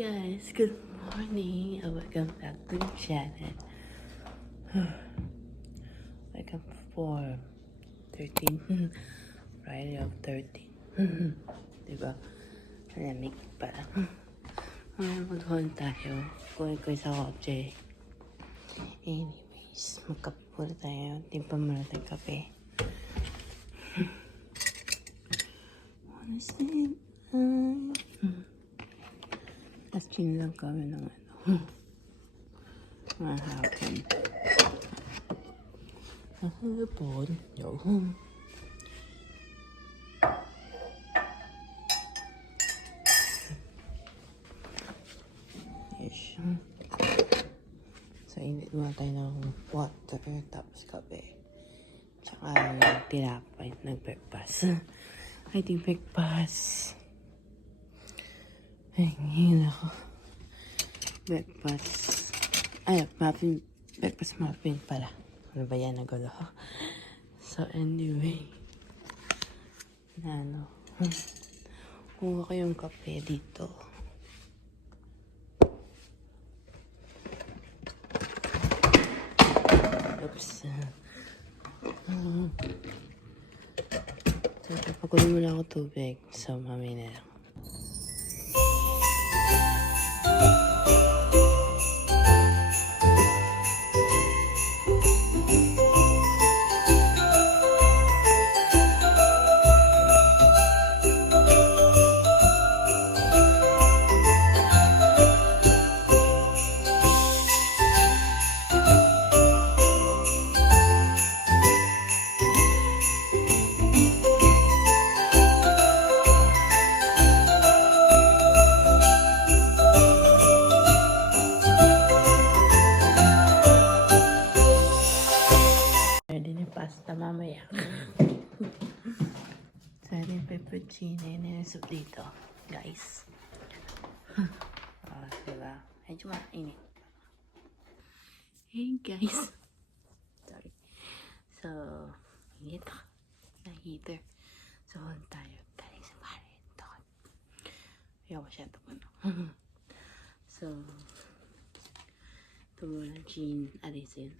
guys, good morning and welcome back to the channel. Welcome for 13 Friday of 13. Diba? Malamig pala. Ngayon mag-haul tayo. Kuha ko sa object. Anyways, magkape muna tayo. Timpa muna tayo kape. Honestly, as chin lang kami ng mga hapon. Hapon. Yo. Yes. So, init muna tayo ng water tapos kape. Tsaka yung tinapay nag-breakfast. I think breakfast. Ay, ngayon ako. Breakfast. Ay, muffin. Breakfast muffin pala. Ano ba yan? Nagulo ako. So, anyway. Kuha ko yung kape dito. Oops. So, papakulo muna ako tubig. So, mamaya na lang. Ready na pasta mamaya. So, yung pepperoni na yung soup dito, guys. Diba? Medyo mainit. Hey, guys. Sorry. So, init na heater. So, tayo. Galing sa Marinton. Ayaw masyado ko, no? So, ito muna jean, alisin.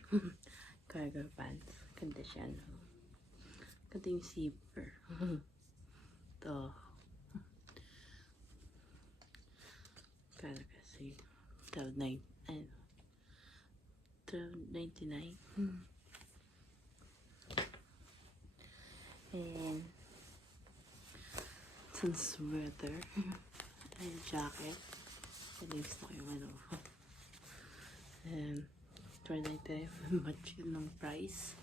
Cargo pants, condition. Ito yung zipper. Ito. Kala kasi $12.99. And some sweater. And jacket. Leaves na yung ano. And $12.99. Much yun ng price.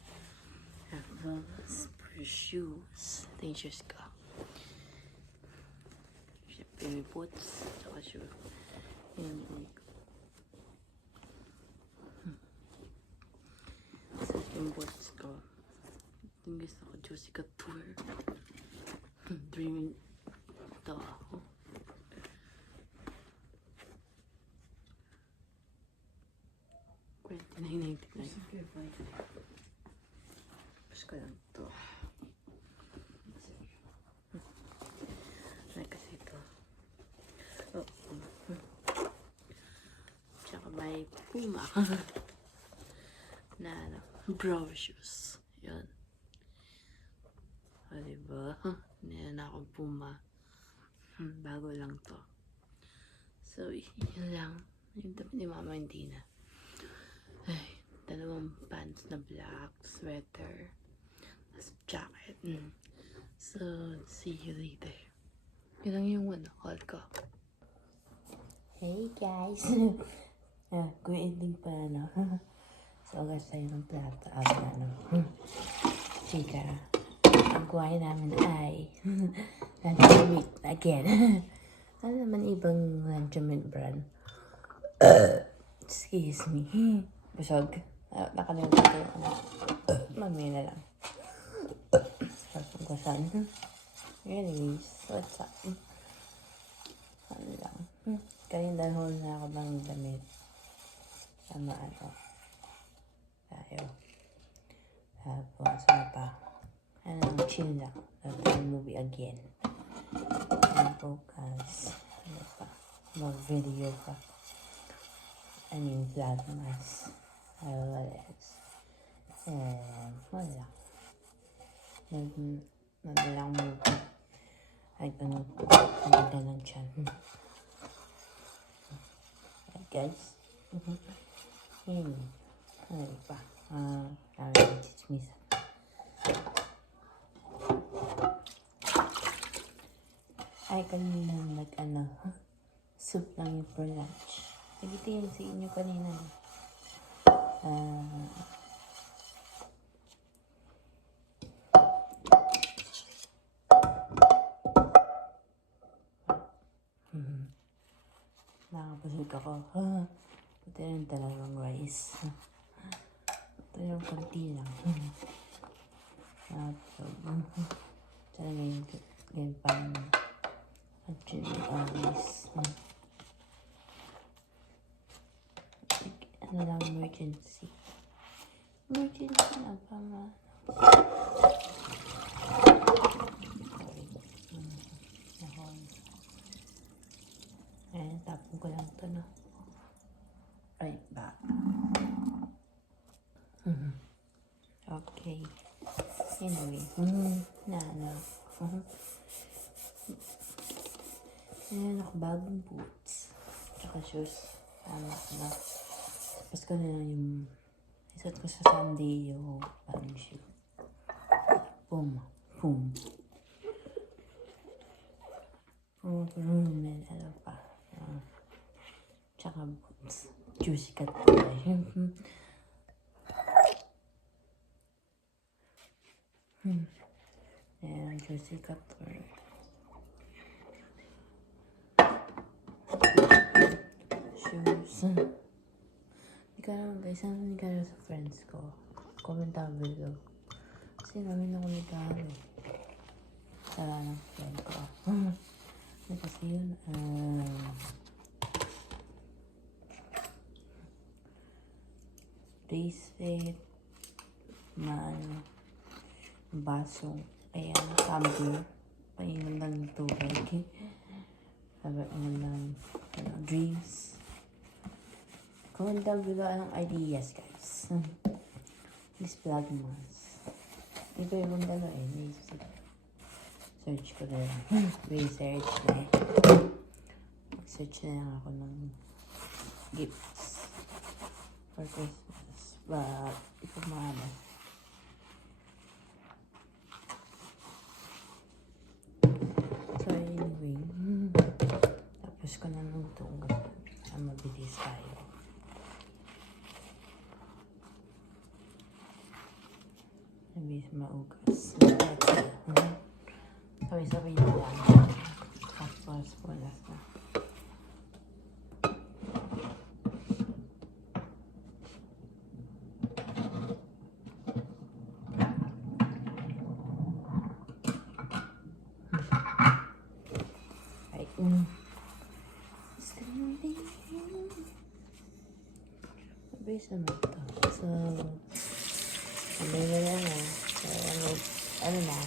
Tapos, for shoes. Ito yung shoes ko. Siyempre, may boots. Tsaka shoe. Yan yung boots ko. Yung gusto ko, Juicy Couture. Dreaming. Ito ako. $29.99. Tapos ko lang ito. May kasi ito. Oh. Tsaka may Puma. Na ano, brow shoes. Yun. O, diba? Meron akong Puma. Bago lang to. So, yun lang. Yung damit ni Mama hindi na. Ay, dalawang pants na black, sweater, tapos jacket. So, see you later. Yun lang yung haul ko. Hey guys! Good ending pa na. So, agas tayo ng plato. Chika. Ang kuhain namin ay lunch meat again. Ano naman ibang lunch meat brand? Excuse me. Busog. Nakalimutan ko yung mamaya na lang. Pagkasan. Anyways, what's up? Ano lang. Kanina hol na ako bang damit. Sama ano. Tayo. Tapos ano pa. Ano, chill lang. Tapos movie again. Focus. Ano pa. mag-video ka. I mean, vlogmas. Alex. Wala. Nagbilang movie. Ay, ano, ang ganda ng tiyan. Right, guys? Ano pa? Chismis. Ay, kanina soup lang yung for lunch. Nagitingin sa inyo kanina. Nakapasok ako. Ito yung talagang rice. Ito yung konti lang. Talaga yung pang actually always ano lang, emergency lang pang ayan, tapon ko lang ito, no? Right back. Okay. Anyway. Ayan ako, bagong boots. Tsaka shoes. Tapos ko na lang yung isot ko sa Sunday yung bagong shoe. Boom. Ano pa. Tsaka boots. Juicy cut tayo. Ayan, juicy cut tayo. Shoes. Hindi ka naman guys, ano ka na sa friends ko? Comment down below. Kasi namin ako nagkano. Sara ng friend ko. Kasi yun, bracelet, basong, ayan, tumbler, pahingan lang ng tubig. Sabi lang, drinks. Comment down below anong ideas, guys. This vlogmas. Iba-ibang search ko na lang. Research na eh. Mag-search na lang ako ng gifts for Christmas. But, ito mahaba. So, anyway. Tapos ko na nung itong mabilis tayo. Mabilis maugas. Sabay-sabay na lang. Tapos, wala na. Ay, mabilis naman ito. So, sabay na lang. So, ano na.